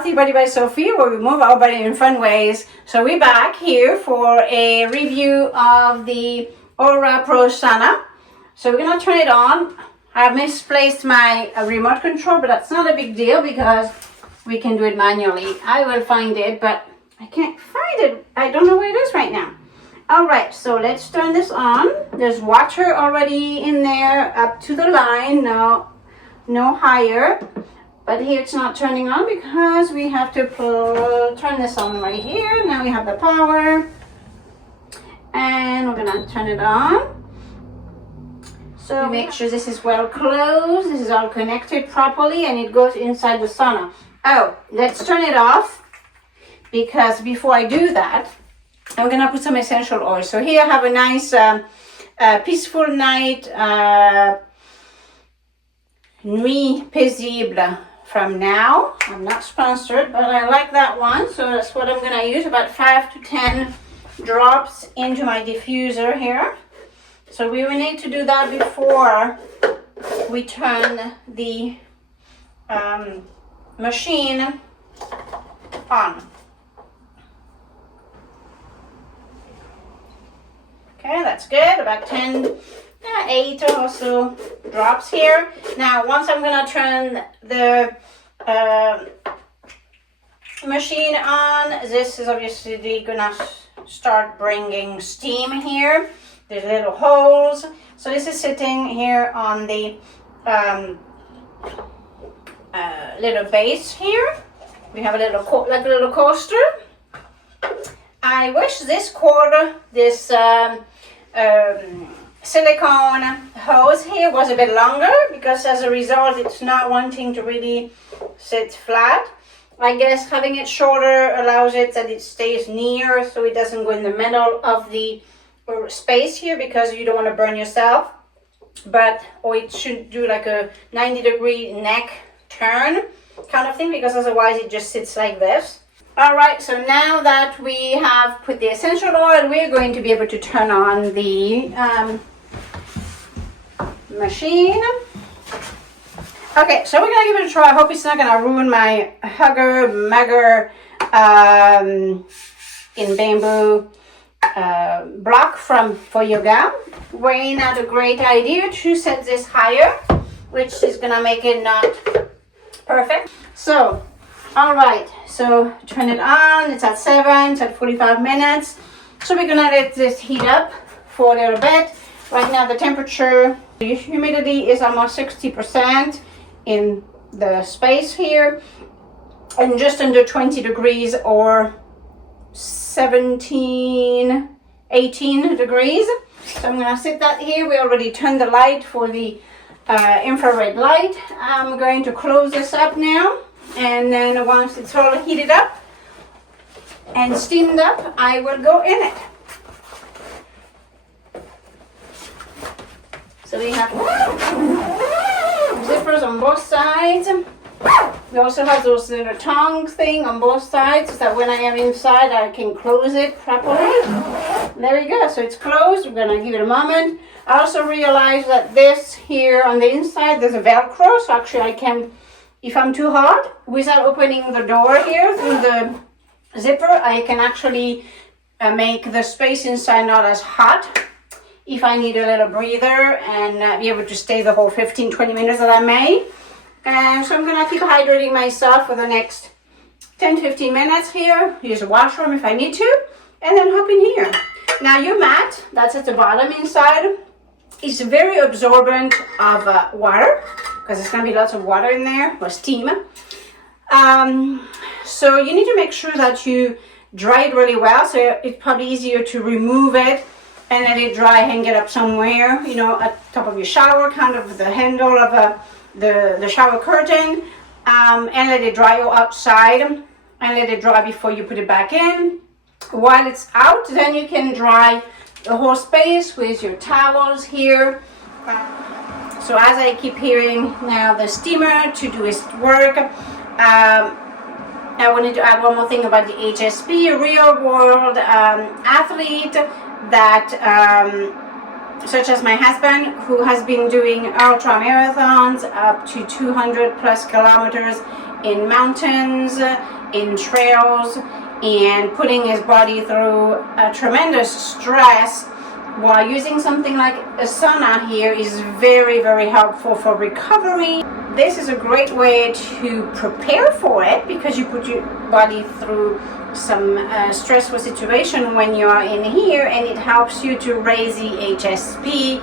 Healthy Body by Sophie, where we move our body in fun ways. So we're back here for a review of the AuraPro Sauna. So we're gonna turn it on. I've misplaced my remote control, but that's not a big deal because we can do it manually. I will find it, but I can't find it. I don't know where it is right now. All right, so let's turn this on. There's water already in there up to the line, no higher. But here it's not turning on because we have to turn this on right here. Now we have the power. And we're gonna turn it on. So make sure this is well closed, this is all connected properly, and it goes inside the sauna. Oh, let's turn it off, because before I do that, I'm gonna put some essential oil. So here I have a nice peaceful night nuit paisible from Now. I'm not sponsored, but I like that one, so that's what I'm gonna use, about 5 to 10 drops into my diffuser here. So we will need to do that before we turn the machine on. Okay, that's good. About 8 or so drops here. Now, once I'm gonna turn the machine on, this is obviously gonna start bringing steam here. There's little holes. So this is sitting here on the little base here. We have a little like a little coaster. I wish this cord, this silicone hose here was a bit longer, because as a result it's not wanting to really sit flat. I guess having it shorter allows it that it stays near, so it doesn't go in the middle of the space here, because you don't want to burn yourself. Or it should do like a 90-degree neck turn kind of thing, because otherwise it just sits like this. All right, so now that we have put the essential oil, we're going to be able to turn on the machine. Okay, so we're gonna give it a try. I hope it's not gonna ruin my hugger mugger in bamboo block for yoga. Way not a great idea to set this higher, which is gonna make it not perfect. So, all right, so turn it on. It's at 7, it's at 45 minutes. So we're gonna let this heat up for a little bit. Right now the temperature, the humidity is almost 60% in the space here, and just under 20 degrees, or 17, 18 degrees. So I'm gonna sit that here. We already turned the light for the infrared light. I'm going to close this up now, and then once it's all heated up and steamed up, I will go in it. So we have zippers on both sides. We also have those little tongs thing on both sides, so that when I am inside I can close it properly. There you go, so it's closed. We're gonna give it a moment. I also realized that this here on the inside, there's a Velcro, so actually I can, if I'm too hot, without opening the door here through the zipper, I can actually make the space inside not as hot if I need a little breather, and be able to stay the whole 15-20 minutes that I may. And so I'm gonna keep hydrating myself for the next 10-15 minutes here. Use a washroom if I need to, and then hop in here. Now your mat, that's at the bottom inside, is very absorbent of water, because there's gonna be lots of water in there, or steam. So you need to make sure that you dry it really well. So it's probably easier to remove it and let it dry, hang it up somewhere, you know, at top of your shower, kind of the handle of the shower curtain, and let it dry outside, and let it dry before you put it back in. While it's out, then you can dry the whole space with your towels here. So as I keep hearing now the steamer to do its work, I wanted to add one more thing about the HSP, a real world athlete that such as my husband, who has been doing ultra marathons up to 200 plus kilometers in mountains, in trails, and putting his body through a tremendous stress, while using something like a sauna here is very, very helpful for recovery. This is a great way to prepare for it, because you put your body through some stressful situation when you are in here, and it helps you to raise the HSP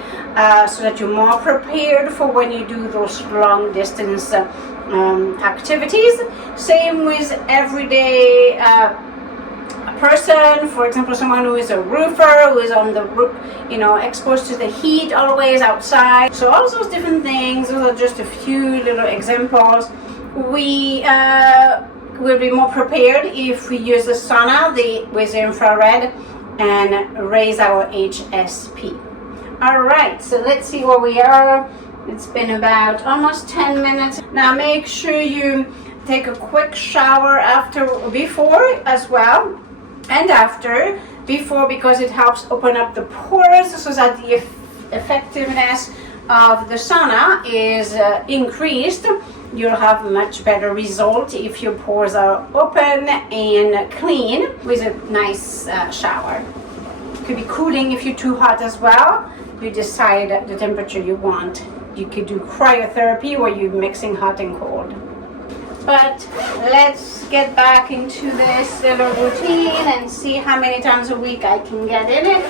so that you're more prepared for when you do those long distance activities. Same with everyday person, for example, someone who is a roofer, who is on the roof, you know, exposed to the heat always outside. So all those different things, those are just a few little examples. We will be more prepared if we use the sauna with the infrared and raise our HSP. All right, so let's see where we are. It's been about almost 10 minutes. Now make sure you take a quick shower before as well, and after. Before, because it helps open up the pores so that the effectiveness of the sauna is increased. You'll have a much better result if your pores are open and clean with a nice shower. It could be cooling if you're too hot as well. You decide the temperature you want. You could do cryotherapy where you're mixing hot and cold. But let's get back into this little routine and see how many times a week I can get in it.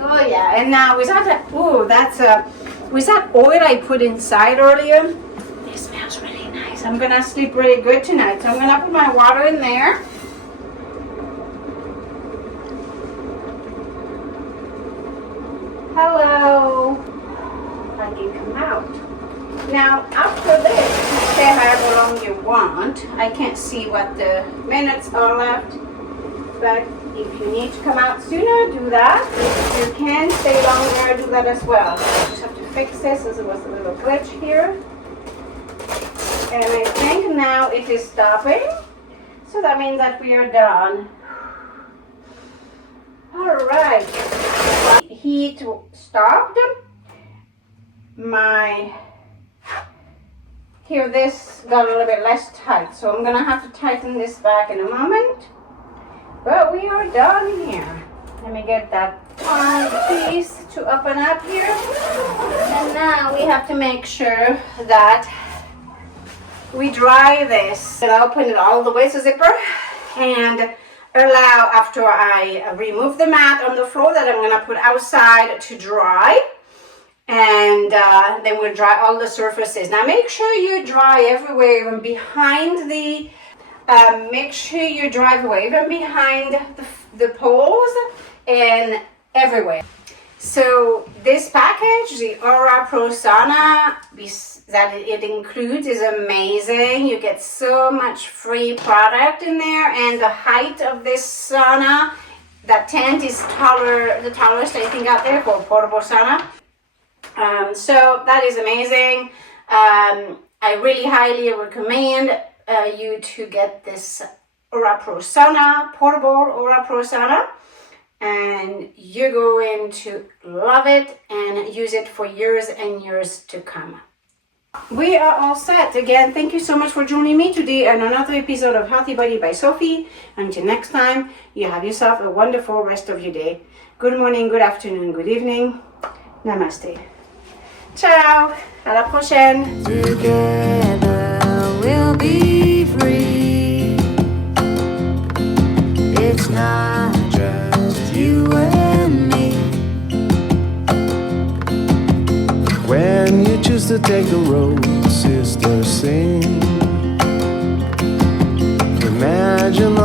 Oh yeah, and now with that, with that oil I put inside earlier, it smells really nice. I'm gonna sleep really good tonight. So I'm gonna put my water in there. Hello. I can come out. Now, after this, you stay however long you want. I can't see what the minutes are left, but if you need to come out sooner, do that. If you can stay longer, do that as well. I just have to fix this, as there was a little glitch here. And I think now it is stopping, so that means that we are done. All right, heat stopped. Here, this got a little bit less tight, so I'm gonna have to tighten this back in a moment. But we are done here. Let me get that piece to open up here. And now we have to make sure that we dry this. And I open it all the way to zipper and allow, after I remove the mat on the floor that I'm gonna put outside, to dry. And then we'll dry all the surfaces. Now make sure you dry everywhere, even behind the make sure you dry everywhere, even behind the poles and everywhere. So this package, the AuraPro Sauna, that it includes, is amazing. You get so much free product in there, and the height of this sauna, that tent, is the tallest I think out there for a portable sauna. So that is amazing. I really highly recommend you to get this AuraPro Sauna, portable AuraPro Sauna, and you're going to love it and use it for years and years to come. We are all set. Again, thank you so much for joining me today on another episode of Healthy Body by Sophie. Until next time, you have yourself a wonderful rest of your day. Good morning, good afternoon, good evening. Namaste. Ciao, à la prochaine. Together we'll be free. It's not just you and me. When you choose to take the road, sisters sing. Imagine